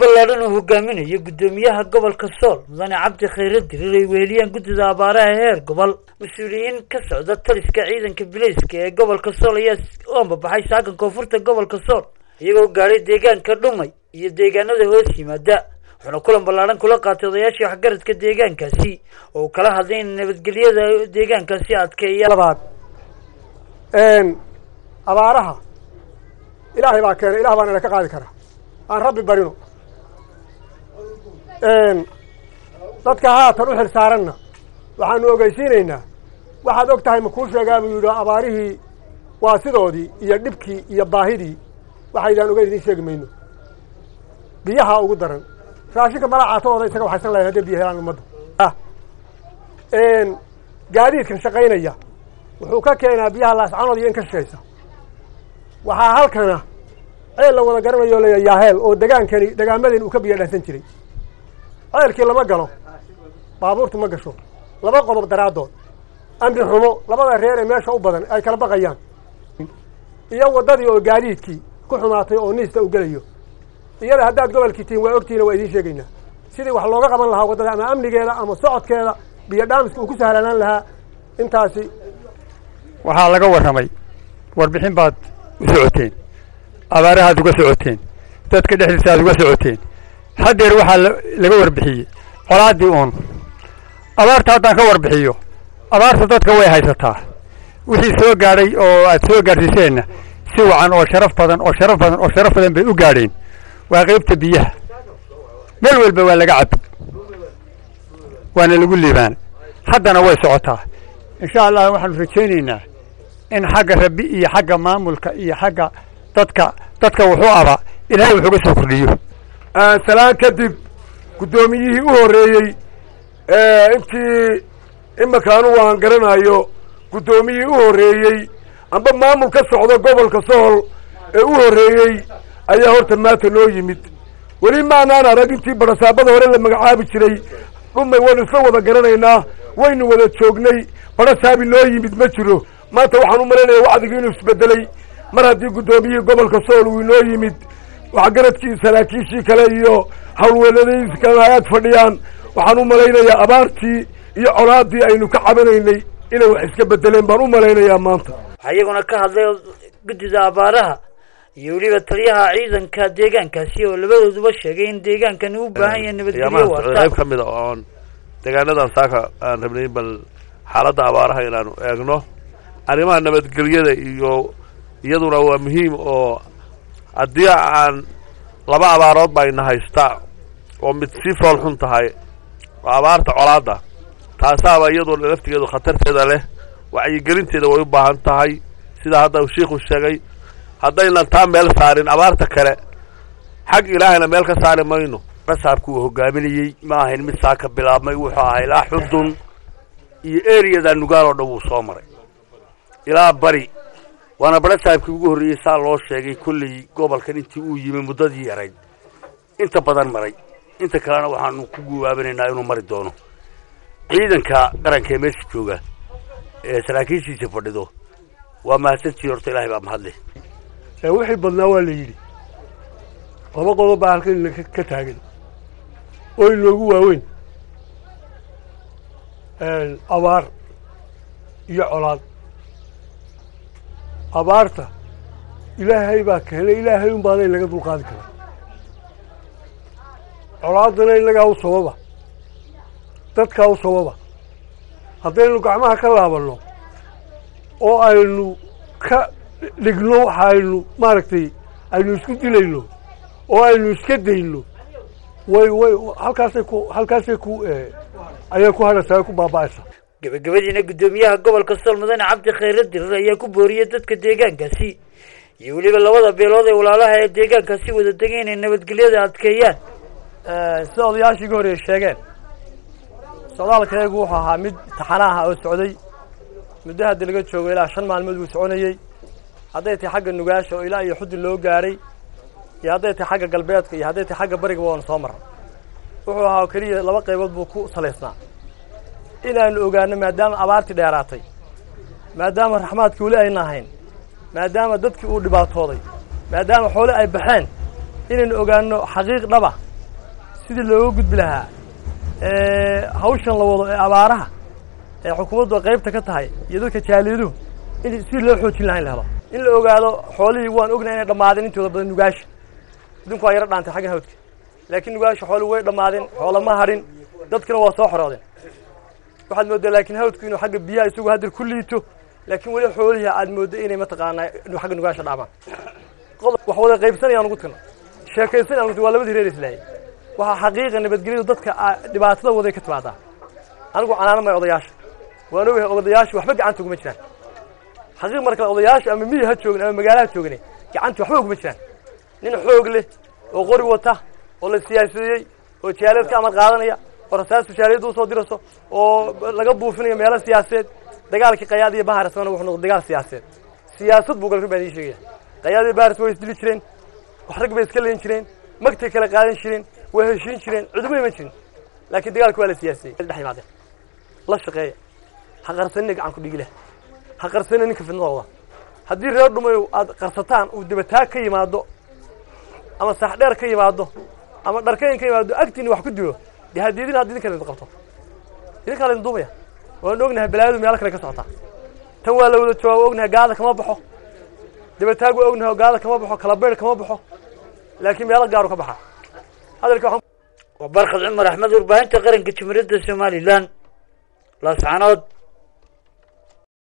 ballaaran oo hogaaminaya gudoomiyaha gobolka Sool mudane Cabdi Khayre Dirir weeliyaan gudida abaaraha heer gobol mas'uuliyiin ka socda taliska ciidanka bilayska ee gobolka Sool ayaa u ambabaxay saakan koonfurta gobolka Sool iyagoo gaaray deegaanka Dhumay iyo deegaanada hoos yimaada waxaana kulan ballaaran kula qaatay odayaashii waxgaradka deegaankaasi oo kala hadleen nabadgelyada deegaankaasi adkeeya labaad abaaraha ilaahay baa keenay ilaah baana ka qaadi karaa aan rabbi barino dadka haatan u xil saaranna waxaanu ogeysiinaynaa waxaad og tahay ma kuu sheegaa buu yidhi abaarihii waa sidoodii iyo dhibkii iyo baahidii waxaydaan ogeyn idiin sheegi mayno biyaha ugu daran raashinka malacaatooda isaga waxaysan lahayn haddii biyo helaan ummadda gaadiidkan shaqaynaya wuxuu ka keenaa biyaha laascanood iyo in ka shaqaysa waxaa halkana ceel la wada garanayo la yaaheel oo degaamadeen uu ka biyo dhaansan jiray ceelkii lama galo baabuurtu ma gasho laba qodob daraadood amni xumo labada reer ee meesha u badan ay kala baqayaan iyo waddadii oo gaadiidkii ku xumaatay oo niista u gelayo iyada haddaad gobolkii tihiin waa ogtiina waa idiin sheegaynaa sidii wax looga qaban lahaa waddada ama amnigeeda ama socodkeeda biyo dhaamiska uu ku sahlanaan lahaa intaasi waxaa laga warramay warbixin baad u socoteen abaarahaad uga socoteen dadka dhexdiisa aad uga socoteen haddeer waxaa laga warbixiyey qolaadii uun abaarta haddaan ka warbixiyo abaarta dadka way haysataa wixii soo gaadhay oo aad soo gaadhsiiseenna si wacan oo sharaf badan bay u gaadheen waa qaybta biyaha meel walba waa laga cabbi waana lagu liibaan haddana way socotaa insha allah waxaanu rajaynaynaa in xagga rabbi iyo xagga maamulka iyo xagga dadka wuxuu aba ilaahay wuxuu ka soo kordhiyo salaan kadib guddoomiyihii u horreeyey intii imaka anugu aan garanayo guddoomiyihii u horreeyey amba maamul ka socda gobolka Sool ee u horreeyey ayaa horta maanta noo yimid weli maanaan arag intii barasaabada hore la magacaabi jiray Dhumay waynu isla wada garanaynaa waynu wada joognay barasaabi noo yimid ma jiro maanta waxaan u malaynayaa wacdigii inuu isbedelay mar haddii guddoomiyihii gobolka Sool uu noo yimid waxgaradkii saraakiishii kale iyo howlweeladiisa kale ayaad fadhiyaan waxaan u malaynayaa abaartii iyo colaadii aynu ka cabanaynay inay wax iska bedeleen baan u malaynayaa maanta ayaguna ka hadlay gudida abaaraha iyo weliba taliyaha ciidanka deegaankaasi oo labadooduba sheegay in deegaankan uu baahan yahay nabadgelyo waarta qayb kamid ah oo deegaanadan saaka aan rabnay bal xaaladda abaaraha inaanu eegno arrimaha nabadgelyada iyo iyaduna waa muhiim oo haddii aan laba abaarood bayna haystaa oo mid si fool xun tahay waa abaarta colaadda taasaaba iyadoo laftigeedu khatarteeda leh wacyigelinteeda way u baahan tahay sida hadda uu sheekhu sheegay haddaynan taa meel saarin abaarta kale xag ilaahayna meel ka saari mayno rasaabku uu hogaaminayey ma ahayn mid saaka bilaabmay wuxuu ahaa ilaa xudun iyo eriyada nugaal oo dhan wuu soo maray ilaa bari waana barasaabkii ugu horreeyey saa loo sheegay kolley gobolkan intii uu yimi muddadii yarayd inta badan maray inta kalena waxaanu ku guwaabinaynaa inuu mari doono ciidanka qaranka ee meesha jooga ee saraakiishiisa fadhido waa mahadsantii horta ilaahay baa mahadle wixii badnaa waa la yidhi laba qodob baa halkan ka taagan oo inoogu waaweyn abaar iyo colaad abaarta ilaahay baa keenay ilaahay un baana inaga dulqaadi kara colaadana inagaa u sababa dadkaa u sababa haddaynu gacmaha ka laabanno oo aynu ka dhigno waxa aynu maaragtay aynu isku dilayno oo aynu iska dayno way halkaasay ku ayay ku hadhaysaa ku baaba'aysaa gabagabadiina gudoomiyaha gobolka Sool mudane Cabdi Khayre Dirir ayaa ku booriyay dadka deegaankaasi iyo weliba labada beelood ee walaalaha ee deegaankaasi wada degan inay nabadgelyada adkeeyaan sida odayaashii hore sheegeen socdaalkaygu wuxuu ahaa mid taxanaha oo socday muddo hadda laga joogo ilaa 5 maalmood uu soconayay hadday tahay xagga nugaasha oo ilaa iyo xudun loo gaaray iyo hadday tahay xagga galbeedka iyo hadday tahay xagga bariga waan soo maray wuxuu ahaa kaliya laba qaybood buu ku saleysnaa inaanu ogaano maadaama abaartii dheeraatay maadaama raxmaadkii weli ayna ahayn maadaama dadkii uu dhibaatooday maadaama xoolo ay baxeen inaynu ogaano xaqiiq dhaba sidii looga gudbi lahaa hawshan la wado ee abaaraha ee xukuumaddu qaybta ka tahay iyo dadka jaaliyaduhu in sidii loo xoojin lahaa in la helo in la ogaado xoolihii waan ognahay inay dhammaadeen intooda badan nugaasha idinku waa yaro dhaantay xaggan hawdka laakiin nugaasha xooluhu way dhammaadeen xoola ma harin dadkana waa soo xoroodeen waxaad moodaa laakiin hawdku inuu xagga biyaha isagu haddar ku liito laakiin weli xoolihii aad mooddo inay mataqaanaa inuu xagga nugaasha dhaamaan wax wada qaybsanayaan ugu tagno sheekaysanayaan ugu waa labadii reer islaayay waxaa xaqiiqa nabadgelyadu dadka dhibaatada waday ka timaadaa anigu canaana may odayaasha waan ogahay odayaasha waxba gacanta uguma jiraan xaqiiq marka odayaasha ama miyi ha joogin ama magaalaha joogin gacanta waxba uguma jiraan nin xoog leh oo qori wata oo la siyaasadeeyey oo jaaliyad ka amar qaadanaya oo rasaas jaaliyaddu soo dirayso oo laga buufinayo meelo siyaasadeed dagaalkii qayaad iyo bahar asana wuxuu noqday dagaal siyaasadeed siyaasad buu galka baadii sheegaya qayaad iyo bahar way isdili jireen wax rag bay iska leen jireen magtay kala qaadan jireen way heshiin jireen cudub ma jirin laakiin dagaalku waa la siyaasiyey dhex yimaadeen la shaqeeya ha qarsanina gacan ku dhigi leh ha qarsanina ninka fidnada wada haddii reer dhumayo aad qarsataan uu dibataag ka yimaado ama sax dheer ka yimaado ama dharkayn ka yimaado agtiina wax ku dilo dee hadiidin haddii idinka la qabto idinka la duubaya waan ognahay balaadu meel kale ka socota tan waa la wada jawaab ognahay gaada kama baxo dibataag waa ognahay gaada kama baxo kala beer kama baxo laakiin meel gaar ka baxa hadalka وبرخد عمر أحمد ورباهنت قرن كتمرد السومالي لان لا سعنود